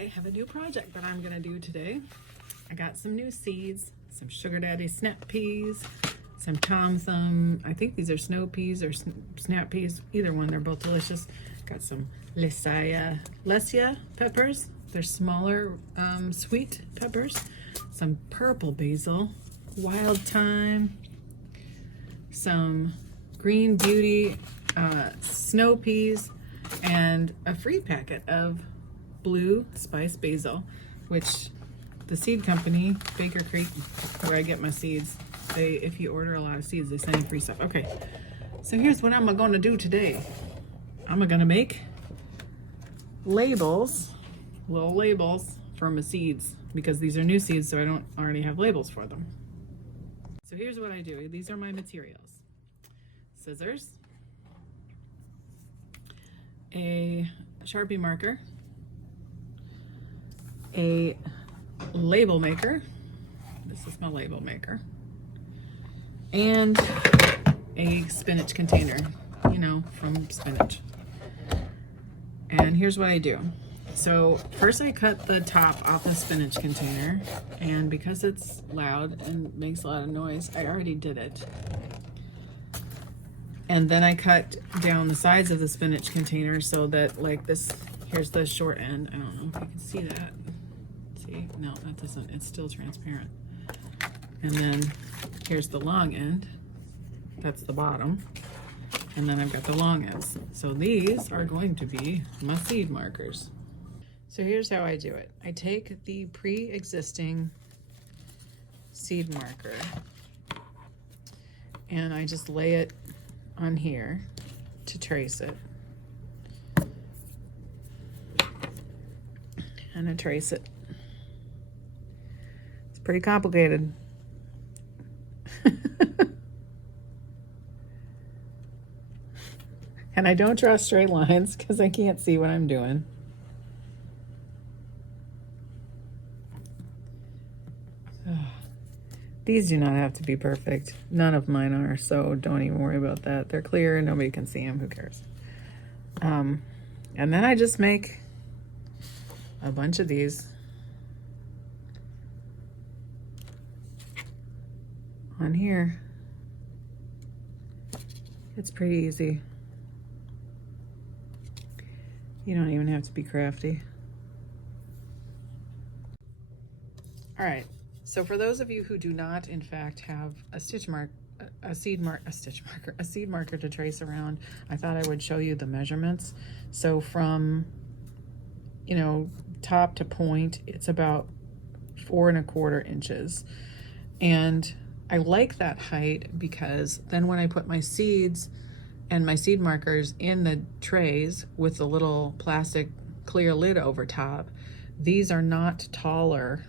I have a new project that I'm gonna do today. I got some new seeds, some Sugar Daddy snap peas, some Tom Thumb, I think these are snow peas or snap peas, either one, they're both delicious. Got some Lesia peppers, they're smaller sweet peppers, some purple basil, wild thyme, some green beauty snow peas, and a free packet of blue spice basil, which the seed company, Baker Creek, where I get my seeds, if you order a lot of seeds, they send you free stuff. Okay, so here's what I'm going to do today. I'm going to make labels, little labels for my seeds, because these are new seeds, so I don't already have labels for them. So here's what I do. These are my materials. Scissors, a Sharpie marker, a label maker, this is my label maker, and a spinach container, you know, from spinach. And here's what I do. So first I cut the top off the spinach container, and because it's loud and makes a lot of noise, I already did it. And then I cut down the sides of the spinach container so that, like this, here's the short end. I don't know if you can see that. See, no, that doesn't, it's still transparent. And then here's the long end. That's the bottom. And then I've got the long ends. So these are going to be my seed markers. So here's how I do it. I take the pre-existing seed marker and I just lay it on here to trace it. And I trace it. It's pretty complicated. And I don't draw straight lines because I can't see what I'm doing. These do not have to be perfect. None of mine are, so don't even worry about that. They're clear and nobody can see them. Who cares? And then I just make a bunch of these on here. It's pretty easy. You don't even have to be crafty. All right. So for those of you who do not, in fact, have a seed marker to trace around, I thought I would show you the measurements. So from, you know, top to point, it's about 4 1/4 inches. And I like that height because then when I put my seeds and my seed markers in the trays with the little plastic clear lid over top, these are not taller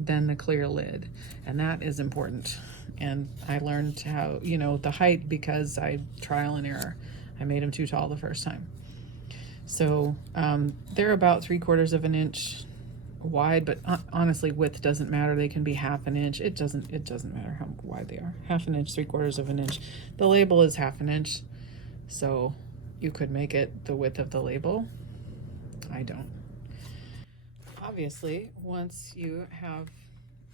than the clear lid, and that is important. And I learned how, you know, the height because I trial and error. I made them too tall the first time. So they're about 3/4 inch wide, but honestly, width doesn't matter. They can be 1/2 inch. It doesn't matter how wide they are. 1/2 inch, 3/4 inch. The label is 1/2 inch, so you could make it the width of the label. I don't. Obviously, once you have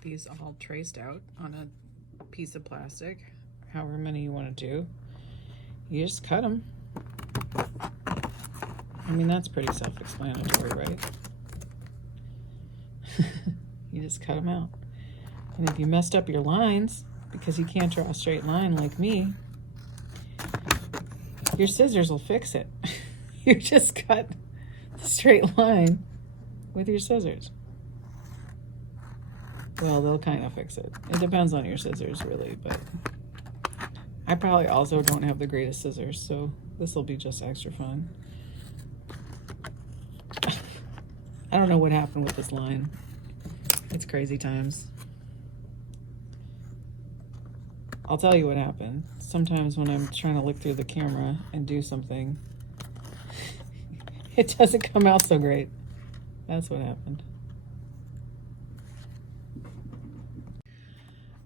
these all traced out on a piece of plastic, however many you want to do, you just cut them. I mean, that's pretty self-explanatory, right? You just cut them out. And if you messed up your lines because you can't draw a straight line like me, your scissors will fix it. You just cut the straight line with your scissors. Well, they'll kind of fix it. It depends on your scissors, really, but I probably also don't have the greatest scissors, so this will be just extra fun. I don't know what happened with this line. It's crazy times. I'll tell you what happened. Sometimes when I'm trying to look through the camera and do something, it doesn't come out so great. That's what happened.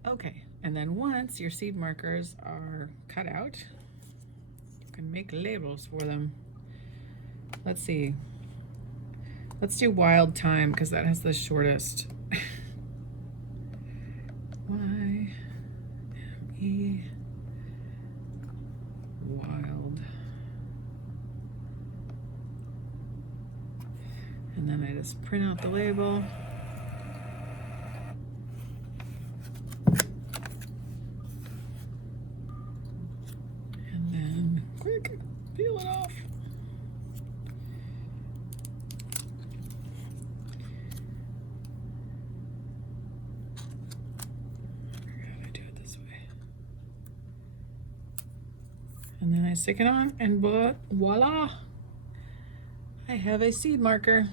Okay, and then once your seed markers are cut out, you can make labels for them. Let's see. Let's do wild thyme because that has the shortest. Y-M-E, wild. And then I just print out the label. And then quick, peel it off. And then I stick it on, and voila, I have a seed marker.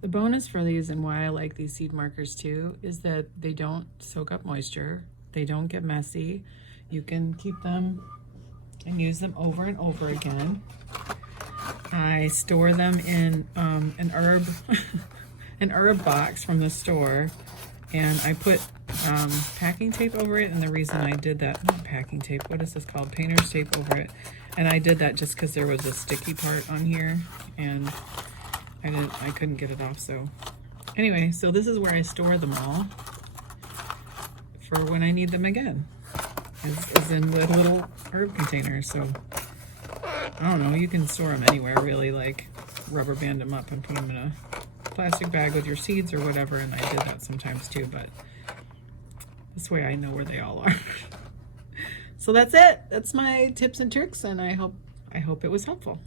The bonus for these, and why I like these seed markers too, is that they don't soak up moisture, they don't get messy. You can keep them and use them over and over again. I store them in an herb an herb box from the store, and I put packing tape over it. And the reason I did that, not packing tape, what is this called? Painter's tape over it. And I did that just because there was a sticky part on here, and I couldn't get it off. So anyway, so this is where I store them all for when I need them again, as in the little herb containers. So I don't know, you can store them anywhere really, like rubber band them up and put them in a plastic bag with your seeds or whatever, and I did that sometimes too, but this way I know where they all are. So that's it. That's my tips and tricks, and I hope it was helpful.